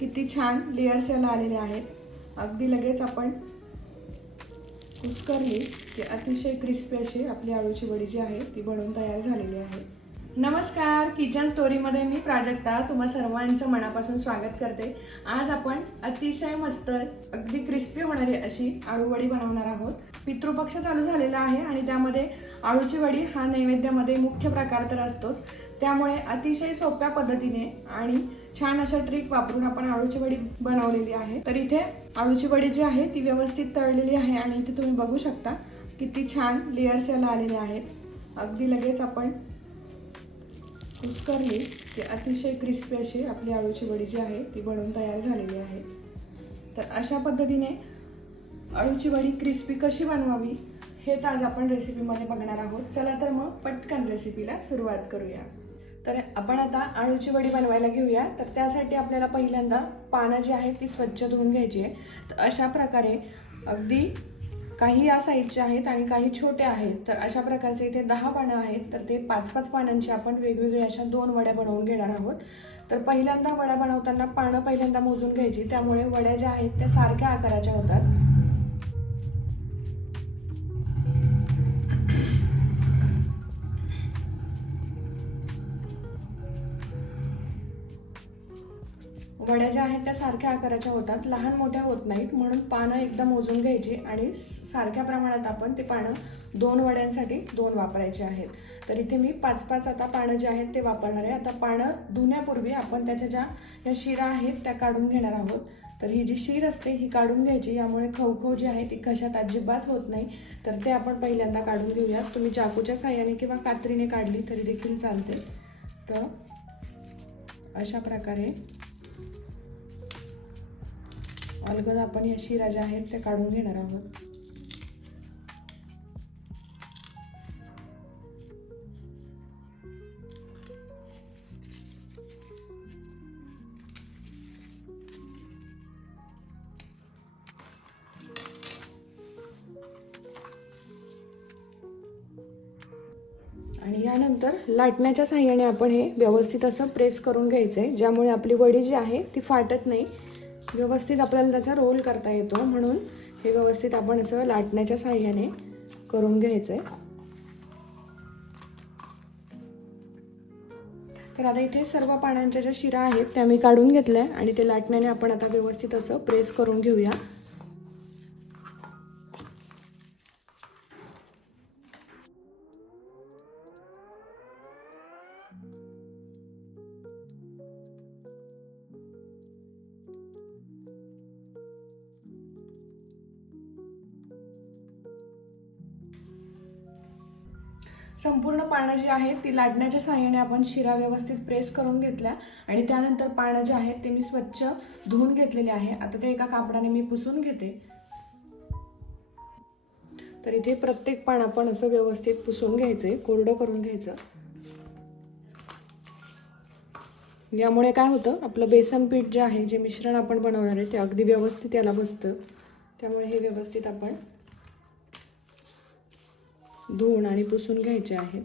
किती छान लेयर्स याला आलेले आहेत. अगदी लगेच आपण कुस्करली की अतिशय क्रिस्पी अशी आपली आळूची वडी जी आहे ती बनवून तयार झालेली आहे. नमस्कार किचन स्टोरीमध्ये मी प्राजक्ता. तुम्हा सर्वांचं मनापासून स्वागत करते. आज आपण अतिशय मस्त अगदी क्रिस्पी होणारी अशी आळूवडी बनवणार आहोत. पितृपक्ष चालू झालेला आहे आणि त्यामध्ये आळूची वडी हा नैवेद्यामध्ये मुख्य प्रकार तर असतोच. त्यामुळे अतिशय सोप्या पद्धतीने आणि छान अशा ट्रिक वापरून आपण आळूची वडी बनवलेली आहे. तर इथे आळूची वडी जी आहे ती व्यवस्थित तळलेली आहे आणि इथे तुम्ही बघू शकता किती छान लेयर्स याला आलेले आहेत. अगदी लगेच आपण कुस्करली की अतिशय क्रिस्पी अशी आपली आळूची वडी जी आहे ती बनवून तयार झालेली आहे. तर अशा पद्धतीने अळूची वडी क्रिस्पी कशी बनवावी हेच आज आपण रेसिपीमध्ये बघणार आहोत. चला तर मग पटकन रेसिपीला सुरुवात करूया. तर आपण आता अळूची वडी बनवायला घेऊया. तर त्यासाठी आपल्याला पहिल्यांदा पानं जी आहेत ती स्वच्छ धुवून घ्यायची आहे. तर अशा प्रकारे अगदी काही या साईजचे आहेत आणि काही छोटे आहेत. तर अशा प्रकारचे इथे दहा पानं आहेत. तर ते पाच पाच पानांची आपण वेगवेगळ्या अशा दोन वड्या बनवून घेणार आहोत. तर पहिल्यांदा वड्या बनवताना पानं पहिल्यांदा मोजून घ्यायची. त्यामुळे वड्या ज्या आहेत त्या सारख्या आकाराच्या होतात. वड्या ज्या आहेत त्या सारख्या आकाराच्या होतात. लहान मोठ्या होत नाहीत. म्हणून पानं एकदा मोजून घ्यायची आणि सारख्या प्रमाणात आपण ते पानं दोन वड्यांसाठी दोन वापरायचे आहेत. तर इथे मी पाच पाच आता पानं जे आहेत ते वापरणार आहे. आता पानं धुण्यापूर्वी आपण त्याच्या ज्या या शिरा आहेत त्या काढून घेणार आहोत. तर ही जी शीर असते ही काढून घ्यायची. यामुळे खवखव जी आहे ती कशात अजिबात होत नाही. तर ते आपण पहिल्यांदा काढून घेऊयात. तुम्ही चाकूच्या साह्याने किंवा कात्रीने काढली तरी देखील चालते. तर अशा प्रकारे अलगद आपण या शिरा ज्या आहेत त्या काढून घेणार आहोत. आणि यानंतर लाटण्याच्या साह्याने आपण हे व्यवस्थित असं प्रेस करून घ्यायचं आहे ज्यामुळे आपली वडी जी आहे ती फाटत नाही. व्यवस्थित आपल्याला त्याचा रोल करता येतो. म्हणून हे व्यवस्थित आपण असं लाटण्याच्या साह्याने करून घ्यायचं आहे तर आता इथे सर्व पानांच्या ज्या शिरा आहेत त्या मी काढून घेतल्या आणि ते लाटण्याने आपण आता व्यवस्थित असं प्रेस करून घेऊया. संपूर्ण पानं जी आहेत ती लाटण्याच्या साह्याने आपण शिरा व्यवस्थित प्रेस करून घेतल्या. आणि त्यानंतर पानं जे आहेत ते मी स्वच्छ धुवून घेतलेले आहे. आता ते एका कापडाने मी पुसून घेते. तर इथे प्रत्येक पान आपण असं व्यवस्थित पुसून घ्यायचंय कोरडं करून घ्यायचं. यामुळे काय होतं आपलं बेसन पीठ जे आहे जे मिश्रण आपण बनवणार आहे ते अगदी व्यवस्थित याला बसतं. त्यामुळे हे व्यवस्थित आपण धुवून आणि पुसून घ्यायचे आहेत.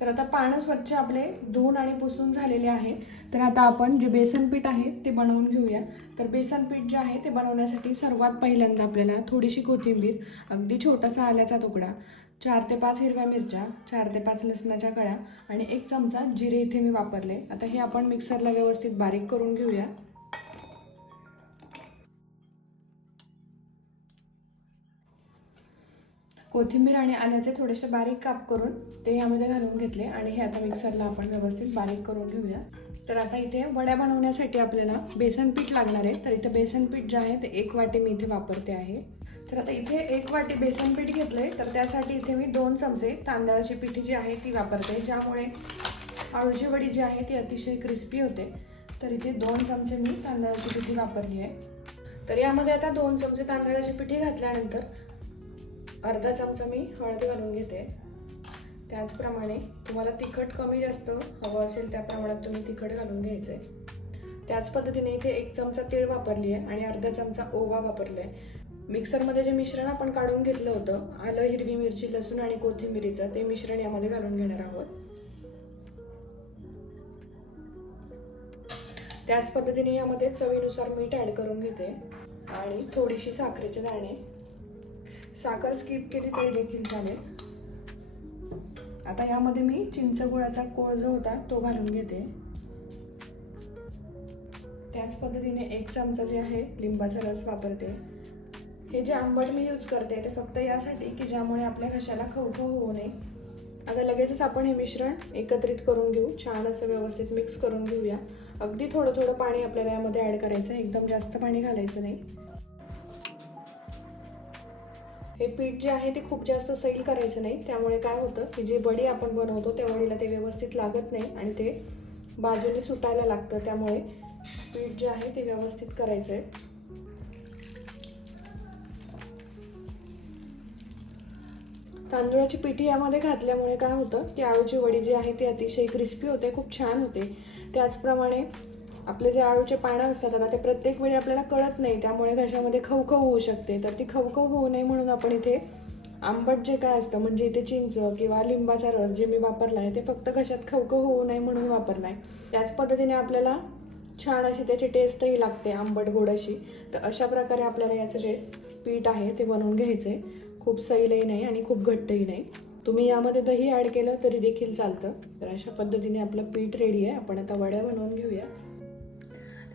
तर आता पानं स्वच्छ आपले धुवून आणि पुसून झालेले आहे तर आता आपण जे बेसन पीठ आहे ते बनवून घेऊया. तर बेसन पीठ जे आहे ते बनवण्यासाठी सर्वात पहिल्यांदा आपल्याला थोडीशी कोथिंबीर अगदी छोटासा आल्याचा तुकडा चार ते पाच हिरव्या मिरच्या चार ते पाच लसणाच्या कळ्या आणि एक चमचा जिरे इथे मी वापरले. आता हे आपण मिक्सरला व्यवस्थित बारीक करून घेऊया. कोथिंबीर आणि आल्याचे थोडेसे बारीक काप करून ते यामध्ये घालून घेतले आणि हे आता मिक्सरला आपण व्यवस्थित बारीक करून घेऊया. तर आता इथे वड्या बनवण्यासाठी आपल्याला बेसन पीठ लागणार आहे. तर इथे बेसन पीठ जे आहे ते एक वाटी मी इथे वापरते आहे. तर आता इथे एक वाटी बेसन पीठ घेतलंय. तर त्यासाठी इथे मी दोन चमचे तांदळाची पिठी जी आहे ती वापरते. ज्यामुळे आळूची वडी जी आहे ती अतिशय क्रिस्पी होते. तर इथे दोन चमचे मी तांदळाची पिठी वापरली आहे. तर यामध्ये आता दोन चमचे तांदळाची पिठी घातल्यानंतर अर्धा चमचा मी हळद घालून घेते. त्याचप्रमाणे तुम्हाला तिखट कमी जास्त हवं असेल त्या प्रमाणात तुम्ही तिखट घालून घ्यायचं आहे त्याच पद्धतीने इथे एक चमचा तीळ वापरली आहे आणि अर्धा चमचा ओवा वापरला आहे. मिक्सरमध्ये जे मिश्रण आपण काढून घेतलं होतं आलं हिरवी मिरची लसूण आणि कोथिंबिरीचं ते मिश्रण यामध्ये घालून घेणार आहोत. त्याच पद्धतीने यामध्ये चवीनुसार मीठ ॲड करून घेते. आणि थोडीशी साखरेचे दाणे साखर स्किप केली तरी देखील चालेल. आता यामध्ये मी चिंच गुळाचा कोळ जो होता तो घालून घेते. त्याच पद्धतीने एक चमचा जे आहे लिंबाचा रस वापरते. हे जे आंबट मी यूज करते ते फक्त यासाठी की ज्यामुळे आपल्या घशाला खवखव होऊ नये. आता लगेचच आपण हे मिश्रण एकत्रित करून घेऊ. छान असं व्यवस्थित मिक्स करून घेऊया. अगदी थोडं थोडं पाणी आपल्याला यामध्ये ॲड करायचं आहे. एकदम जास्त पाणी घालायचं नाही. हे पीठ जे आहे ते खूप जास्त सैल करायचं नाही. त्यामुळे काय होतं की जे बडी आपण बनवतो त्या वडीला ते व्यवस्थित लागत नाही आणि ते बाजूने सुटायला लागतं. त्यामुळे पीठ जे आहे ते व्यवस्थित करायचं आहे तांदूळाची पिठी यामध्ये घातल्यामुळे काय होतं की आळूची वडी जी आहे ती अतिशय क्रिस्पी होते खूप छान होते. त्याचप्रमाणे आपले जे आळूचे पानं असतात आता ते प्रत्येक वेळी आपल्याला कळत नाही त्यामुळे घशामध्ये खवखव होऊ शकते. तर ती खवखव होऊ नये म्हणून आपण इथे आंबट जे काय असतं म्हणजे इथे चिंच किंवा लिंबाचा रस जे मी वापरला आहे ते फक्त घशात खवखव होऊ नये म्हणून वापरला आहे. त्याच पद्धतीने आपल्याला छान अशी त्याची टेस्टही लागते आंबट गोड अशी. तर अशा प्रकारे आपल्याला याचं जे पीठ आहे ते बनवून घ्यायचं. आहे खूप सैलही नाही आणि खूप घट्टही नाही. तुम्ही यामध्ये दही ॲड केलं तरी देखील चालतं. तर अशा पद्धतीने आपलं पीठ रेडी आहे. आपण आता वड्या बनवून घेऊया.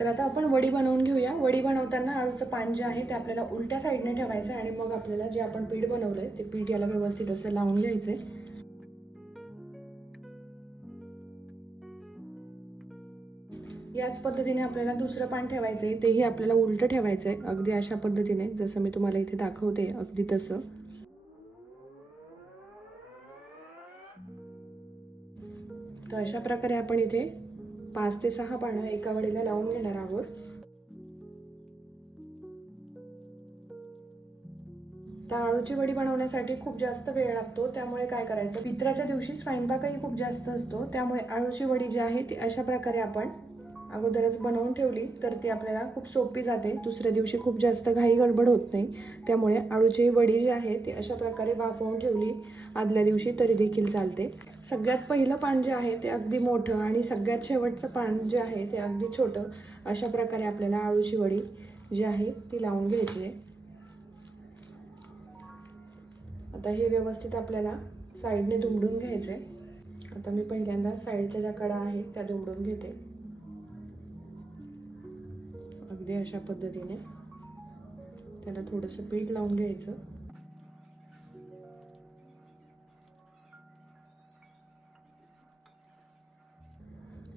तर आता आपण वडी बनवून घेऊया. वडी बनवताना आळूचं पान जे आहे ते आपल्याला उलट्या साईडने ठेवायचं आहे आणि मग आपल्याला जे आपण पीठ बनवलंय ते पीठ याला व्यवस्थित असं लावून घ्यायचंय. याच पद्धतीने आपल्याला दुसरं पान ठेवायचं आहे तेही आपल्याला उलटं ठेवायचं आहे अगदी अशा पद्धतीने जसं मी तुम्हाला इथे दाखवते अगदी तसं. तर अशा प्रकारे आपण इथे पाच ते सहा पानं एका वडीला लावून घेणार आहोत. तर आळूची वडी बनवण्यासाठी खूप जास्त वेळ लागतो त्यामुळे काय करायचं? पित्राच्या दिवशी स्वयंपाकही खूप जास्त असतो त्यामुळे आळूची वडी जी आहे ती अशा प्रकारे आपण अगोदरच बनवून ठेवली तर ती आपल्याला खूप सोपी जाते. दुसऱ्या दिवशी खूप जास्त घाई गडबड होत नाही त्यामुळे आळूची वडी जी आहे ती अशा प्रकारे वाफवून ठेवली. आदल्या दिवशी तरी देखील चालते. सगळ्यात पहिलं पान जे आहे ते अगदी मोठं आणि सगळ्यात शेवटचं पान जे आहे ते अगदी छोटं अशा प्रकारे आपल्याला आळूची वडी जी आहे ती लावून घ्यायची आहे. आता हे व्यवस्थित आपल्याला साईडने दुमडून घ्यायचं आहे आता मी पहिल्यांदा साईडच्या ज्या कडा आहेत त्या दुमडून घेते. अगदी अशा पद्धतीने. त्याला थोडंसं पीठ लावून घ्यायचं.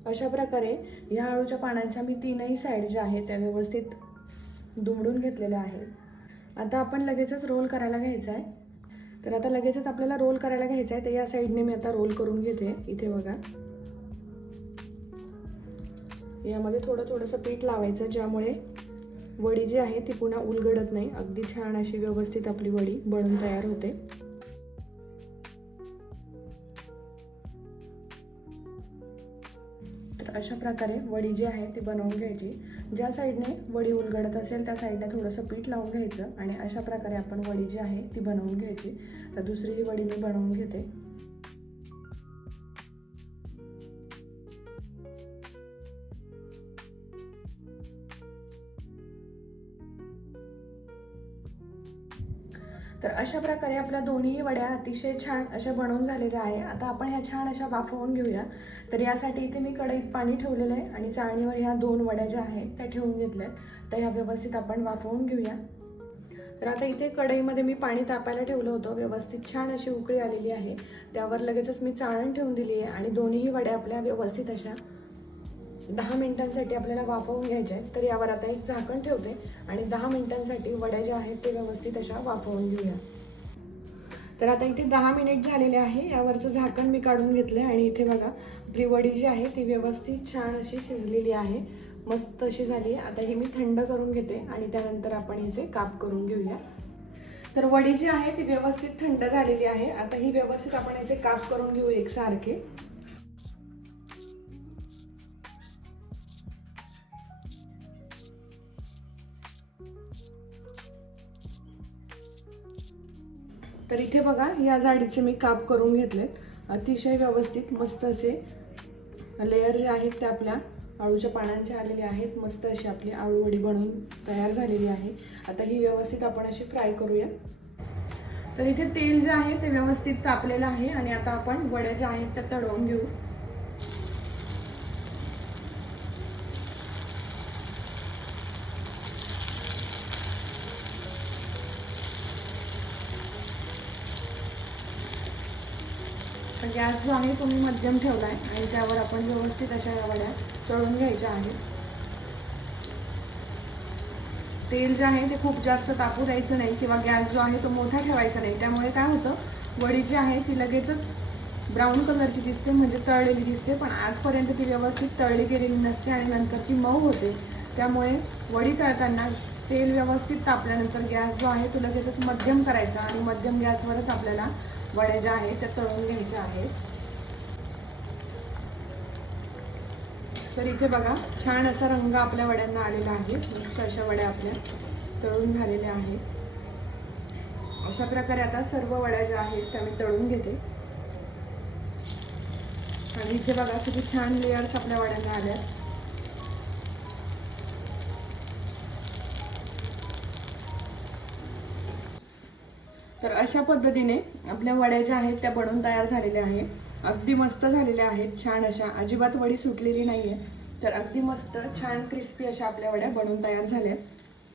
अशा प्रकारे ह्या आळूच्या पानांच्या मी तीनही साईड ज्या आहेत त्या व्यवस्थित दुमडून घेतलेल्या आहेत. आता आपण लगेचच रोल करायला घ्यायचा आहे तर आता लगेचच आपल्याला रोल करायला घ्यायचा आहे तर या साईडने मी आता रोल करून घेते. इथे बघा. यामध्ये थोडं थोडंसं पीठ लावायचं ज्यामुळे वडी जी आहे ती पुन्हा उलगडत नाही. अगदी छान अशी व्यवस्थित आपली वडी बनून तयार होते. अशा प्रकारे वडी जी आहे ती बनवून घ्यायची. ज्या साईडने वडी उलगडत असेल त्या साईडने थोडंसं पीठ लावून घ्यायचं आणि अशा प्रकारे आपण वडी जी आहे ती बनवून घ्यायची. तर दुसरी ही वडी मी बनवून घेते तर अशा प्रकारे आपल्या दोन्ही वड्या अतिशय छान अशा बनवून झालेल्या आहे. आता आपण ह्या छान अशा वाफवून घेऊया. तर यासाठी इथे मी कढईत पाणी ठेवलेलं आहे आणि चाळणीवर ह्या दोन वड्या ज्या आहेत त्या ठेवून घेतल्यात तर ह्या व्यवस्थित आपण वाफवून घेऊया. तर आता इथे कढईमध्ये मी पाणी तापायला ठेवलं होतं. व्यवस्थित छान अशी उकळी आलेली आहे. त्यावर लगेचच मी चाळण ठेवून दिली आहे आणि दोन्ही वड्या आपल्या व्यवस्थित अशा दहा मिनिटांसाठी आपल्याला वाफवून घ्यायच्या आहेत तर यावर आता एक झाकण ठेवते आणि दहा मिनिटांसाठी वड्या ज्या आहेत ते व्यवस्थित अशा वाफवून घेऊया. तर आता इथे दहा मिनिट झालेले आहे यावरचं झाकण मी काढून घेतलं आहे आणि इथे बघा आपली वडी जी आहे ती व्यवस्थित छान अशी शिजलेली आहे मस्त अशी झाली आहे. आता हे मी थंड करून घेते आणि त्यानंतर आपण हिचे काप करून घेऊया. तर वडी जी आहे ती व्यवस्थित थंड झालेली आहे. आता ही व्यवस्थित आपण याचे काप करून घेऊ एकसारखे. तर इथे बघा या जाडीचे मी काप करून घेतलेत अतिशय व्यवस्थित मस्त असे लेअर जे आहेत ते आपल्या आळूच्या पानांचे आलेले आहेत. मस्त अशी आपली आळूवडी बनवून तयार झालेली आहे. आता ही व्यवस्थित आपण अशी फ्राय करूया. तर इथे तेल जे आहे ते व्यवस्थित तापलेलं आहे आणि आता आपण वड्या ज्या आहेत त्या तळवून घेऊ. म्हणजे गॅस जो आहे तो मी मध्यम ठेवला आहे आणि त्यावर आपण व्यवस्थित अशा या वड्या तळून घ्यायच्या आहेत. तेल जे आहे ते खूप जास्त तापू द्यायचं नाही किंवा गॅस जो आहे तो मोठा ठेवायचा नाही. त्यामुळे काय होतं वडी जी आहे ती लगेचच ब्राऊन कलरची दिसते म्हणजे तळलेली दिसते पण आजपर्यंत ती व्यवस्थित तळली गेलेली नसते आणि नंतर ती मऊ होते. त्यामुळे वडी तळताना तेल व्यवस्थित तापल्यानंतर गॅस जो आहे तो लगेचच मध्यम करायचा आणि मध्यम गॅसवरच आपल्याला वड्या ज्या आहेत त्या तळून घ्यायच्या आहेत. तर इथे बघा छान असा रंग आपल्या वड्यांना आलेला आहे. मस्त अशा वड्या आपल्या तळून झालेल्या आहेत. अशा प्रकारे आता सर्व वड्या ज्या आहेत त्या मी तळून घेते. आणि इथे बघा किती छान लेअर्स आपल्या वड्यांना आल्या तर अशा पद्धतीने आपल्या वड्या ज्या आहेत त्या बनवून तयार झालेल्या आहेत. अगदी मस्त झालेल्या आहेत छान अशा. अजिबात वडी सुटलेली नाही आहे तर अगदी मस्त छान क्रिस्पी अशा आपल्या वड्या बनवून तयार झाल्या.